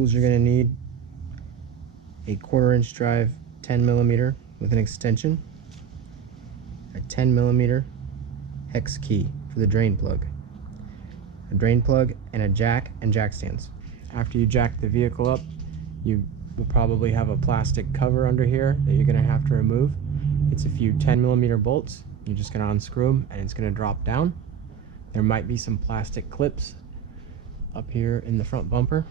tools you're going to need: a 1/4" drive 10mm with an extension, a 10mm hex key for the drain plug, a drain plug, and a jack and jack stands. After you jack the vehicle up, you will probably have a plastic cover under here that you're going to have to remove. It's a few 10mm bolts. You're just going to unscrew them and it's going to drop down. There might be some plastic clips up here in the front bumper.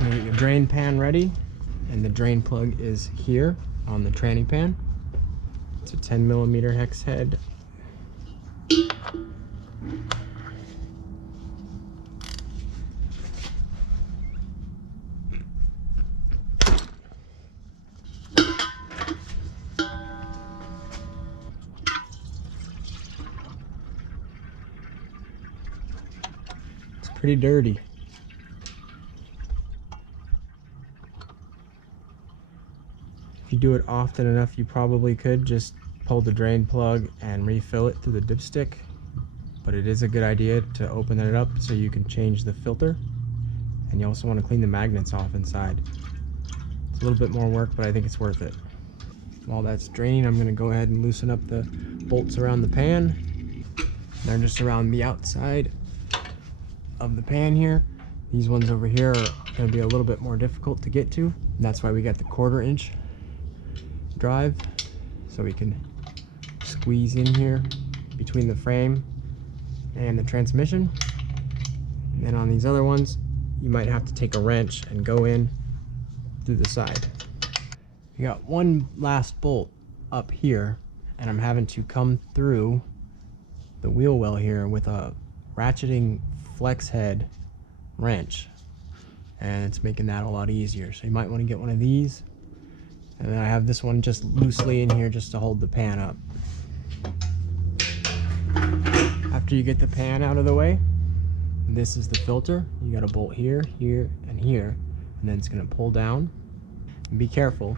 You get your drain pan ready, and the drain plug is here on the tranny pan. It's a 10mm hex head. It's pretty dirty. If you do it often enough, you probably could just pull the drain plug and refill it through the dipstick, but it is a good idea to open it up so you can change the filter, and you also want to clean the magnets off inside. It's a little bit more work, but I think it's worth it. While that's draining, I'm going to go ahead and loosen up the bolts around the pan. They're just around the outside of the pan here. These ones over here are going to be a little bit more difficult to get to, and that's why we got the 1/4" drive, so we can squeeze in here between the frame and the transmission. And then on these other ones, you might have to take a wrench and go in through the side. You got one last bolt up here, and I'm having to come through the wheel well here with a ratcheting flex head wrench, and it's making that a lot easier. So you might want to get one of these. And then I have this one just loosely in here just to hold the pan up. After you get the pan out of the way, this is the filter. You got a bolt here, here, and here, and then it's going to pull down. And be careful.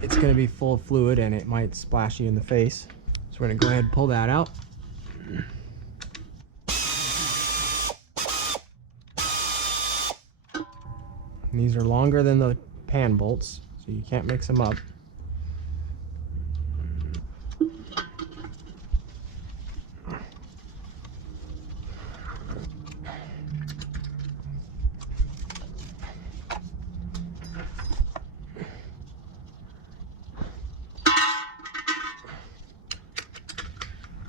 It's going to be full of fluid and it might splash you in the face. So we're going to go ahead and pull that out. And these are longer than the pan bolts, so you can't mix them up.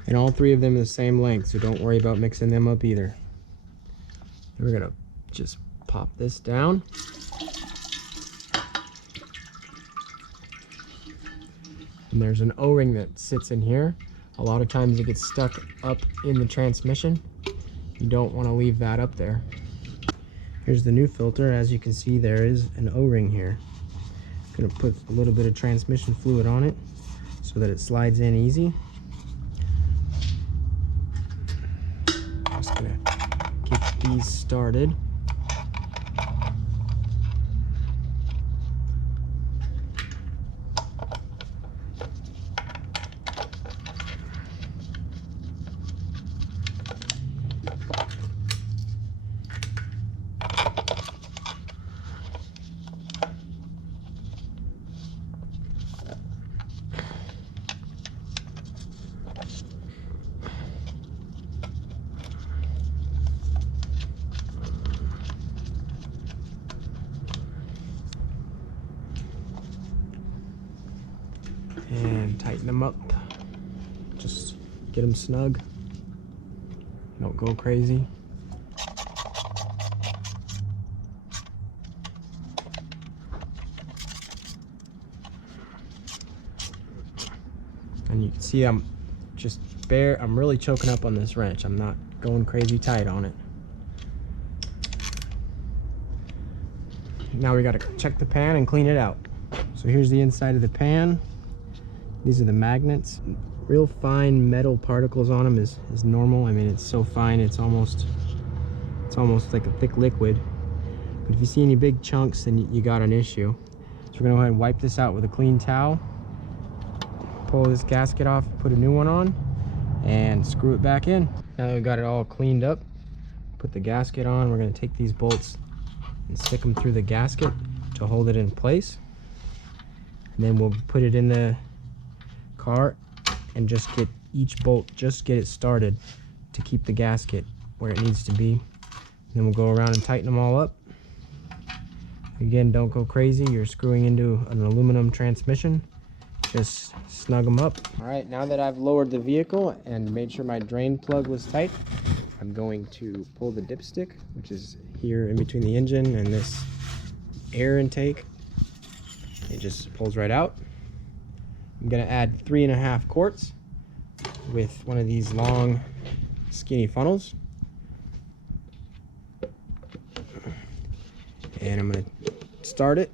And all three of them are the same length, so don't worry about mixing them up either. We're gonna just pop this down. And there's an O-ring that sits in here. A lot of times it gets stuck up in the transmission. You don't want to leave that up there. Here's the new filter. As you can see, there is an O-ring here. I'm gonna put a little bit of transmission fluid on it so that it slides in easy. Just gonna get these started. And tighten them up. Just get them snug. Don't go crazy. And you can see I'm really choking up on this wrench. I'm not going crazy tight on it. Now we got to check the pan and clean it out. So here's the inside of the pan. These are the magnets. Real fine metal particles on them is normal. I mean, it's so fine, it's almost like a thick liquid. But if you see any big chunks, then you got an issue. So we're gonna go ahead and wipe this out with a clean towel. Pull this gasket off, put a new one on, and screw it back in. Now that we've got it all cleaned up, put the gasket on. We're going to take these bolts and stick them through the gasket to hold it in place. And then we'll put it in the car and just get each bolt, just get it started to keep the gasket where it needs to be. And then we'll go around and tighten them all up. Again, don't go crazy. You're screwing into an aluminum transmission. Just snug them up. All right, now that I've lowered the vehicle and made sure my drain plug was tight, I'm going to pull the dipstick, which is here in between the engine and this air intake. It just pulls right out. I'm gonna add 3.5 quarts with one of these long skinny funnels. And I'm gonna start it,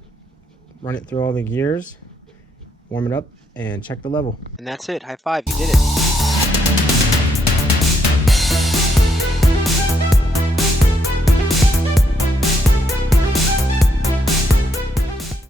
run it through all the gears, warm it up, and check the level. And that's it. High five, you did it.